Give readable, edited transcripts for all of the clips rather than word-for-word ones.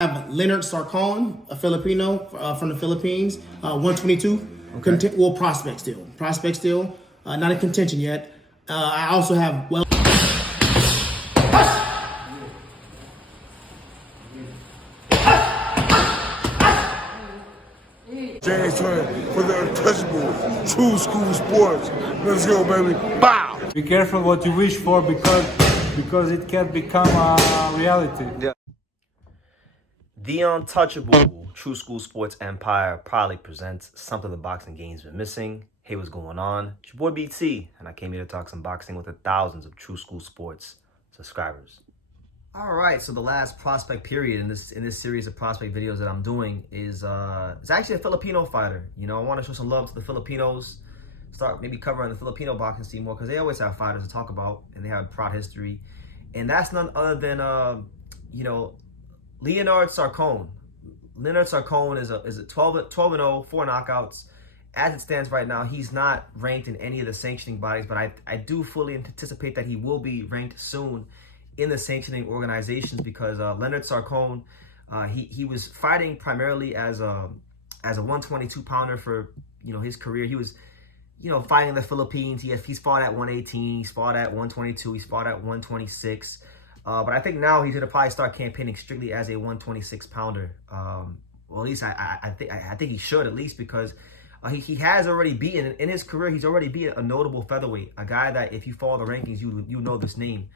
have Lienard Sarcon, a Filipino from the Philippines, 122. Okay. Prospect still, not in contention yet. I also have James Turner for the untouchable True School Sports. Let's go, baby. Bow! Be careful what you wish for because it can become a reality. Yeah. The untouchable True School Sports Empire proudly presents something the boxing game's been missing. Hey, what's going on? It's your boy BT, and I came here to talk some boxing with the thousands of True School Sports subscribers. All right, so the last prospect period in this series of prospect videos that I'm doing is it's actually a Filipino fighter. You know, I want to show some love to the Filipinos. Start maybe covering the Filipino boxing scene more because they always have fighters to talk about and they have a proud history. And that's none other than Lienard Sarcon. Lienard Sarcon is a 12-0, 4 knockouts. As it stands right now, he's not ranked in any of the sanctioning bodies, but I do fully anticipate that he will be ranked soon in the sanctioning organizations because Lienard Sarcon, he was fighting primarily as a 122 pounder for his career. He was fighting in the Philippines. He's fought at 118, he's fought at 122, he's fought at 126. But I think now he's gonna probably start campaigning strictly as a 126 pounder. Well, at least I think he should, at least because he has already beaten in his career. He's already beaten a notable featherweight, a guy that if you follow the rankings, you know this name.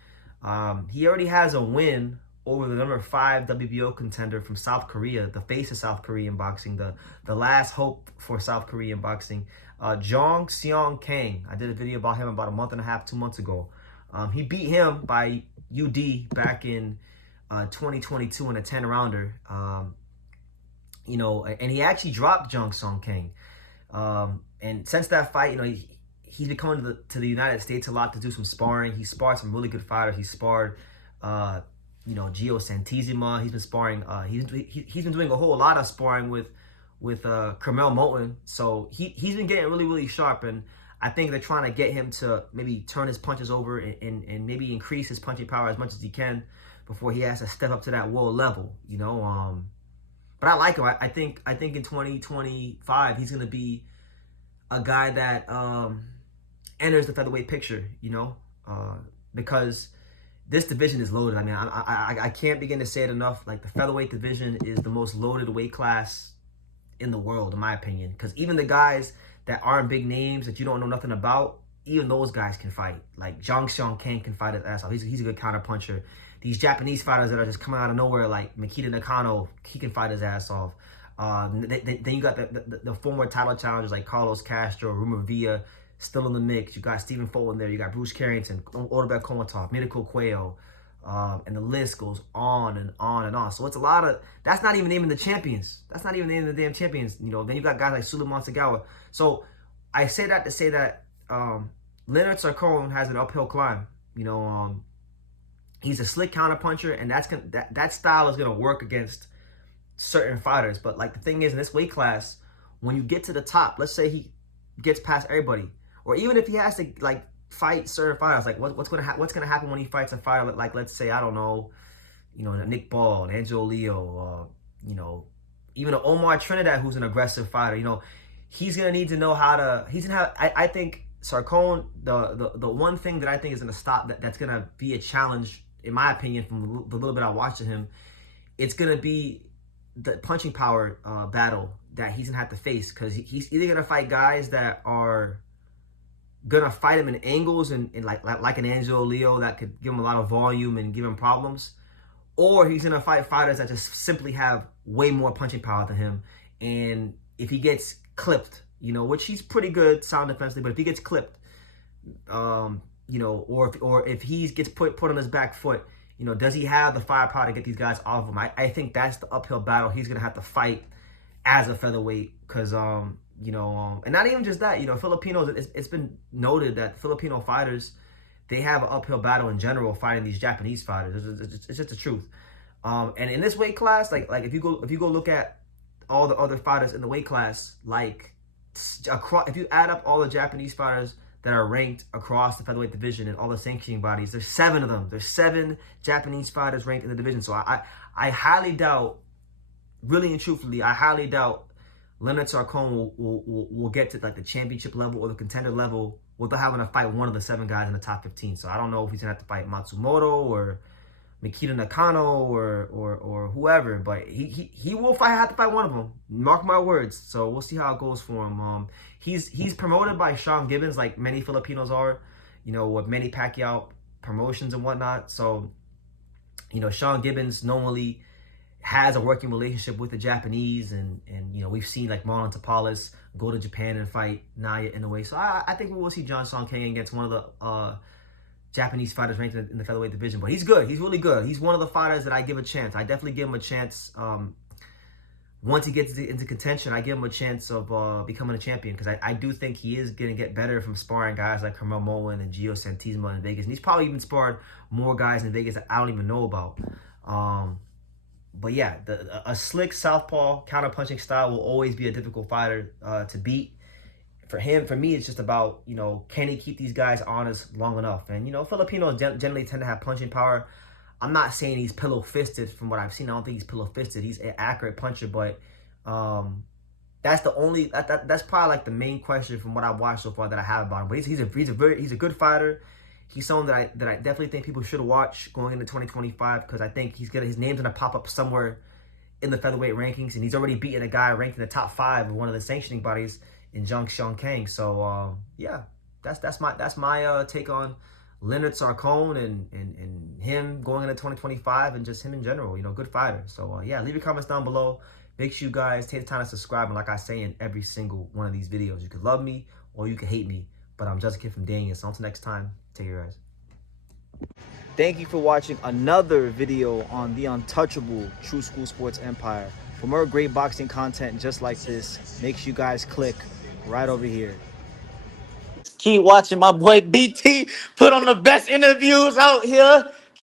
He already has a win over the number 5 WBO contender from South Korea, the face of South Korean boxing, the last hope for South Korean boxing, Jong Seong Kang. I did a video about him about a month and a half, 2 months ago. He beat him by UD back in 2022 in a 10-rounder. And he actually dropped Jong Seong Kang. And since that fight, he's been coming to the United States a lot to do some sparring. He sparred some really good fighters. He sparred, Gio Santizima. He's been sparring. He's been doing a whole lot of sparring with Carmel Moulton. So he's been getting really, really sharp. And I think they're trying to get him to maybe turn his punches over and maybe increase his punching power as much as he can before he has to step up to that world level. But I like him. I think in 2025 he's gonna be a guy that enters the featherweight picture, because this division is loaded. I mean, I can't begin to say it enough. Like, the featherweight division is the most loaded weight class in the world, in my opinion. Because even the guys that aren't big names that you don't know nothing about, even those guys can fight. Like, Jong Seong Kang can fight his ass off. He's a good counter puncher. These Japanese fighters that are just coming out of nowhere, like Makita Nakano, he can fight his ass off. Then you got the former title challengers like Carlos Castro, Rumor Villa, still in the mix. You got Stephen Fulton there. You got Bruce Carrington, Odebek Komatov, Midako Cuello, and the list goes on and on and on. So it's a lot of. That's not even naming the champions. That's not even naming the damn champions. Then you got guys like Suleiman Sagawa. So I say that to say that Lienard Sarcon has an uphill climb. He's a slick counterpuncher, and that style is gonna work against certain fighters. But like, the thing is, in this weight class, when you get to the top, let's say he gets past everybody, or even if he has to like fight certain fighters, like what's gonna happen when he fights a fighter like, let's say, I don't know, Nick Ball, Angelo Leo, even an Omar Trinidad who's an aggressive fighter. He's gonna need to know how to. He's gonna have. I think Sarcon, the one thing that I think is gonna stop that's gonna be a challenge, in my opinion, from the little bit I watched of him, it's gonna be the punching power battle that he's gonna have to face, because he's either gonna fight guys that are gonna fight him in angles and like an Angelo Leo that could give him a lot of volume and give him problems, or he's gonna fight fighters that just simply have way more punching power than him. And if he gets clipped, which he's pretty good sound defensively, but if he gets clipped, or if he gets put on his back foot, does he have the firepower to get these guys off him? I think that's the uphill battle he's gonna have to fight as a featherweight, because and not even just that, Filipinos, it's been noted that Filipino fighters, they have an uphill battle in general fighting these Japanese fighters. It's just the truth. And in this weight class, like if you go look at all the other fighters in the weight class, like if you add up all the Japanese fighters that are ranked across the featherweight division and all the sanctioning bodies, there's 7 of them. There's 7 Japanese fighters ranked in the division. So I highly doubt really and truthfully, I highly doubt Lienard Sarcon will get to like the championship level or the contender level without having to fight one of the 7 guys in the top 15. So I don't know if he's gonna have to fight Matsumoto or Mikita Nakano or whoever, but he will have to fight one of them. Mark my words. So we'll see how it goes for him. He's promoted by Sean Gibbons, like many Filipinos are, you know, with many Pacquiao promotions and whatnot. So, you know, Sean Gibbons normally has a working relationship with the Japanese, and you know, we've seen like Marlon Tapales go to Japan and fight Naya Inoue. So I think we will see John Sean Kang against one of the Japanese fighters ranked in the featherweight division. But he's good. He's really good. He's one of the fighters that I give a chance. I definitely give him a chance. Once he gets into contention, I give him a chance of becoming a champion, because I do think he is going to get better from sparring guys like Carmel Moen and Gio Santismo in Vegas. And he's probably even sparred more guys in Vegas that I don't even know about. But yeah, a slick southpaw counter-punching style will always be a difficult fighter to beat. For me, it's just about, you know, can he keep these guys honest long enough? And, you know, Filipinos generally tend to have punching power. I'm not saying he's pillow-fisted from what I've seen. I don't think he's pillow-fisted. He's an accurate puncher, but that's the only, that's probably like the main question from what I've watched so far that I have about him. But he's a good fighter. He's someone that I definitely think people should watch going into 2025, because I think his name's gonna pop up somewhere in the featherweight rankings, and he's already beaten a guy ranked in the top 5 of one of the sanctioning bodies in John Sean Kang. So yeah, that's my take on Lienard Sarcon and him going into 2025, and just him in general. You know, good fighter. So yeah, leave your comments down below. Make sure you guys take the time to subscribe, and like I say in every single one of these videos, you could love me or you could hate me, but I'm just a kid from Daniel. So until next time, take care, guys. Thank you for watching another video on the untouchable True School Sports Empire. For more great boxing content just like this, make sure you guys click right over here. Keep watching my boy BT put on the best interviews out here.